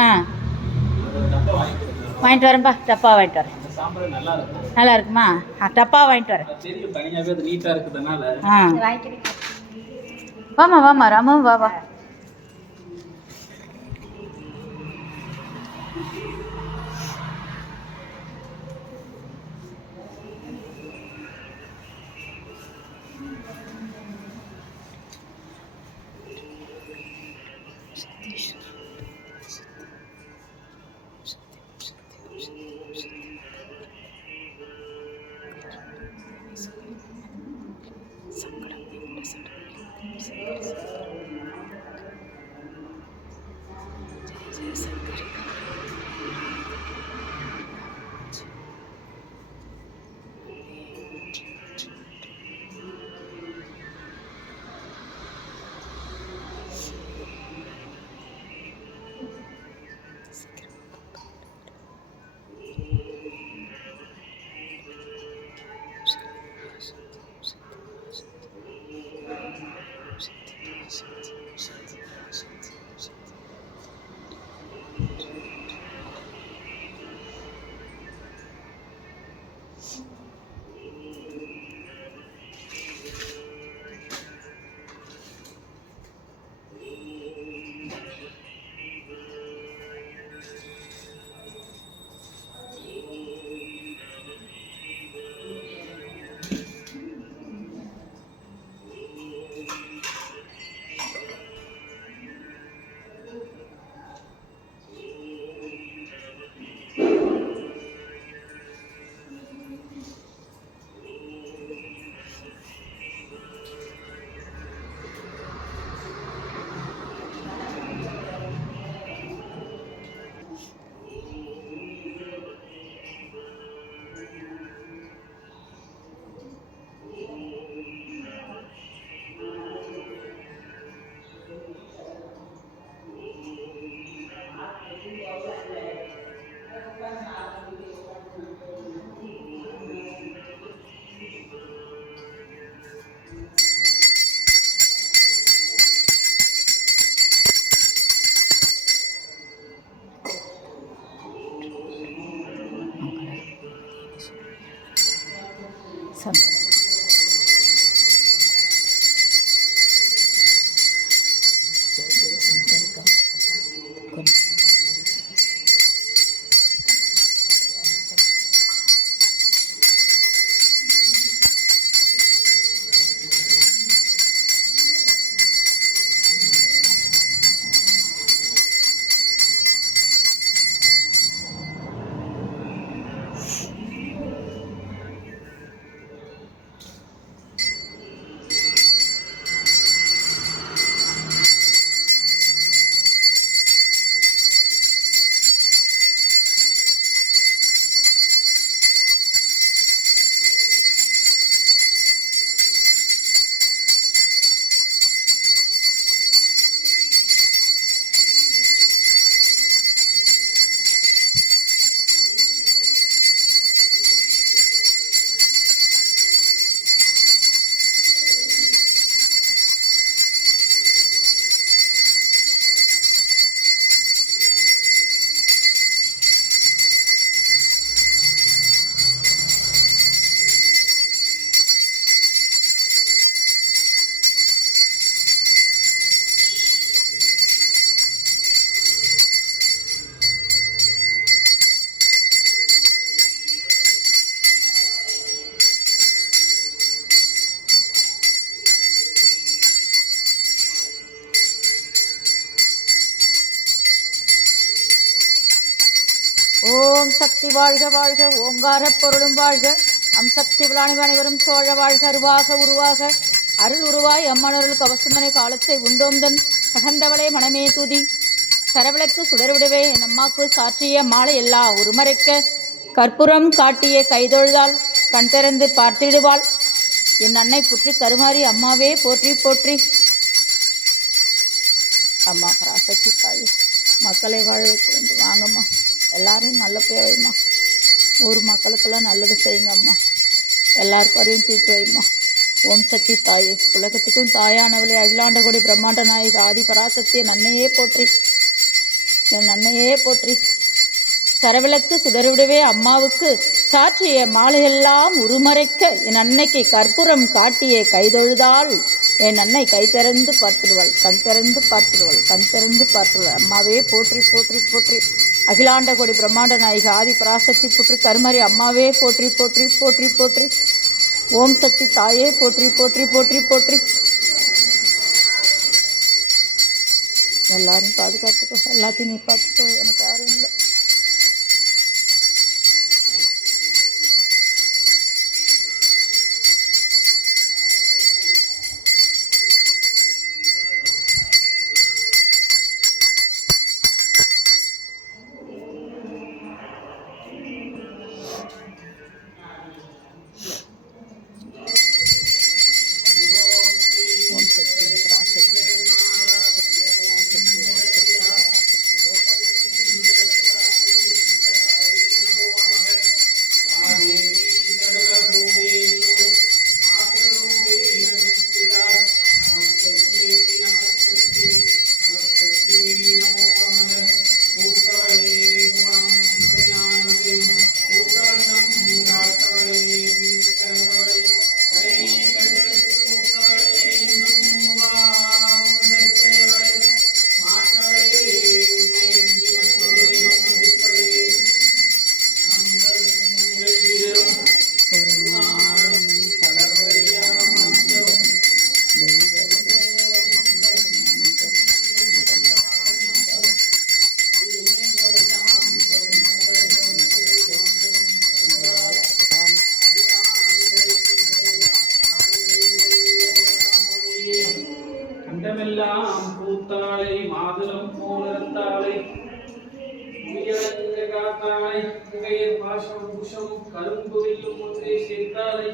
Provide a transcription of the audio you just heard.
ஆ வாங்கிட்டு வரேன்ப்பா, டப்பா வாங்கிட்டு வரேன். நல்லா இருக்குமா? டப்பா வாங்கிட்டு வரேன். ஆ வாமா வாமா ராமு, வா வா. ஓம் சக்தி வாழ்க வாழ்க, ஓங்கார பொருளும் வாழ்க, அம் சக்தி விளாணி அனைவரும் சோழ வாழ்க, அருவாக உருவாக அருள் உருவாய் அம்மனருள் கவசமனை காலத்தை உண்டோம்தன் அகண்டவளே மனமே துதி கரவிளக்கு சுடர்விடவே என் அம்மாக்கு சாற்றிய மாலை எல்லா உருமறைக்க கற்பூரம் காட்டிய கைதொழுதால் கண் திறந்து பார்த்திடுவாள் என் அன்னை புற்றி கருமாறி அம்மாவே போற்றி போற்றி. அம்மா பராசக்தி காளி மக்களை வாழ வைக்க வேண்டும். வாங்கம்மா, எல்லாரையும் நல்ல பேர் வைம்மா. ஊர் மக்களுக்கெல்லாம் நல்லது செய்யுங்க அம்மா. எல்லாருக்கும் வரையும் தீர்த்து வைம்மா. ஓம் சக்தி தாயே, உலகத்துக்கும் தாயானவளே, அகிலாண்ட கோடி பிரம்மாண்ட நாயக ஆதி பராசக்தியை நன்னையே போற்றி, என் நன்னையே போற்றி. சரவிளக்கு சுடர்விடவே அம்மாவுக்கு சாற்றிய மாலையெல்லாம் உருமறைக்க என் அன்னைக்கு கற்பூரம் காட்டியே கைதொழுதாள் என் அன்னை கை திறந்து பார்த்துடுவாள், கண் திறந்து பார்த்துடுவாள், கண் திறந்து பார்த்துடுவாள். அம்மாவே போற்றி போற்றி போற்றி. அகிலாண்ட கோடி பிரம்மாண்ட நாயகி ஆதி பராசக்தி போற்றி. கருமாரி அம்மாவே போற்றி போற்றி போற்றி போற்றி. ஓம் சக்தி தாயே போற்றி போற்றி போற்றி போற்றி. எல்லாரும் பாதுகாத்துக்கோ, எல்லாத்தையும் நீ பார்த்துக்கோ, எனக்கு யாரும் இல்லை. ஓம் சக்தி பராசக்தி கண்டமெல்லாம் பூத்தாளை மாதுளம் போலிருந்தாளை காத்தாளை புகையர் பாசம் புஷம் கரும்பு வில்லும் ஒன்றை சேர்த்தாளை